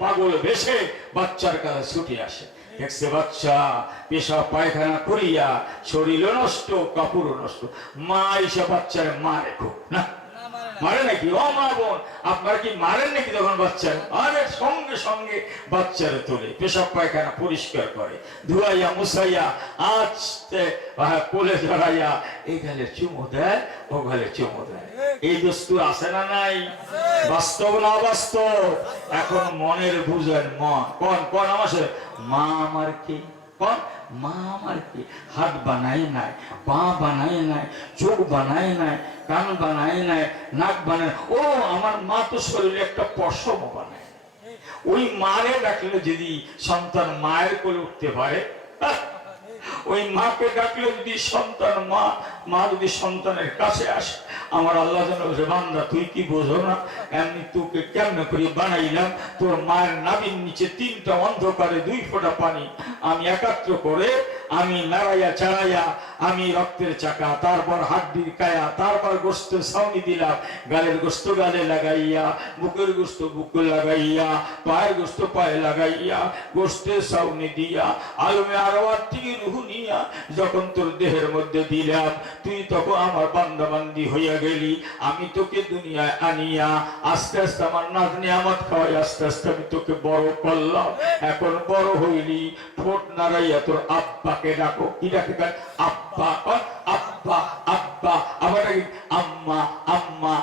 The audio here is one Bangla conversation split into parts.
পাগল বেশে বাচ্চার কাছে ছুটে আসে। দেখছে বাচ্চা পেশা পায়খানা করিয়া শরীর নষ্ট কাপড় নষ্ট। মা এসে বাচ্চার মা রেখো না? আপনার কি মারেন নাকি তখন বাচ্চা আরে সঙ্গে সঙ্গে বাচ্চার তোলে। পেশাব পায়খানা পরিষ্কার করে। ধুয়াইয়া মুসাইয়া আহ, কোলে ধরাইয়া এই গালে চুমো দেয় ও গালে চুমো দেয়। এই দস্তুর আছে না নাই? বাস্তব না বাস্তব এখন মনের বুঝেন মন। কোন কোন আমার মা আমার কি? কোন মা আমার হাত বানাই নাই পা বানাই নাই চোখ বানাই নাই কান বানাই নাই নাক বানাই ও আমার মা তো শরীরে একটা পশম বানায় ওই মারে ডাকলে যদি সন্তান মায়ের করে উঠতে পারে আহ, ওই মাকে ডাকলে যদি সন্তান, মা মা যদি সন্তানের কাছে আসে, আমার আল্লাহ বান্দা, তুই কি বোঝো না? এমনি তোকে কেমনে করে বানাইলাম? তোর মায়ের নাবির নিচে তিনটা অন্ধকারে দুই ফোঁটা পানি আমি একাত্র করে আমি নাড়াইয়া চাড়াইয়া আমি রক্তের চাকা, তারপর হাড্ডির কায়া, তারপর গোস্ত ছাউনি দিলাম, গালের গোস্ত গালে লাগাইয়া, বুকের গোস্ত বুকে লাগাইয়া, পায়ের গোস্ত পায়ে লাগাইয়া গোস্তের ছাউনি দিয়া, আলমে আরও থেকে রুহু নিয়া, যখন তোর দেহের মধ্যে দিলাম, তুই তখন আমার বান্দাবান্দি হইয়া গেলি, আমি তোকে দুনিয়ায় আনিয়া, আস্তে আস্তে আমার নাজ নিয়ামত খাওয়াই, আস্তে আস্তে আমি তোকে বড় করলাম, এখন বড় হইলি, ঠোঁট নাড়াইয়া তোর আব্বাকে ডাকো। কি ডাকে? আব্বা আব্বা আবার ডাকি আম্মা আম্মা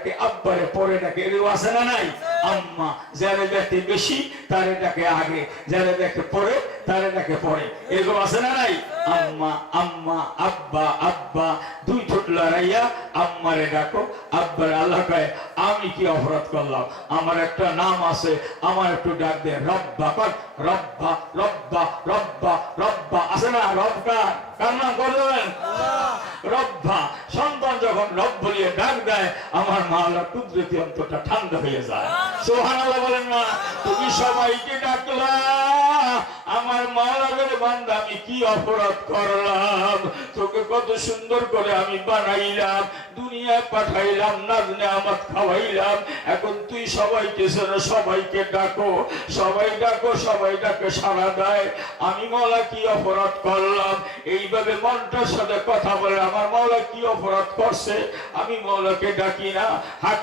ডাকে আব্বারে পরে ডাকে এরকম আছে না নাই? আম্মা যারা দেখে বেশি তারে ডাকে আগে। যারা দেখে পরে তারে ডাকে পরে। এরকম আছে না নাই? আম্মা আম্মা আব্বা আব্বা দুই ঠোঁট লড়াইয়া আম্মারে ডাকো। আব্বারে আল্লাহ কয় আমি কি অপরাধ করলাম? আমার একটা নাম আছে আমার একটু ডাক দে রব্বা কর। রব্বা রব্বা রব্বা রব্বা আছে না? রব্বা কার নাম করে দেবেন রব্বা রব বলিয়ে ডাক দেয়, আমার মালা কুদরতি অন্তরটা ঠান্ডা হয়ে যায়। সোহান বলেন না তুমি সবাইকে ডাকলা। আমি কি অপরাধ করলাম? তোকে কত সুন্দর করে আমি বানাইলাম পাঠাইলাম খাওয়াইলাম। এখন তুই সবাইকে সবাইকে ডাকো, সবাই ডাকো, সবাই ডাকে সারা দেয়। আমি মৌলা কি অপরাধ করলাম? এইভাবে মনটার সাথে কথা বলে, আমার মৌলা কি অপরাধ করছে? আমি মৌলাকে ডাকি না।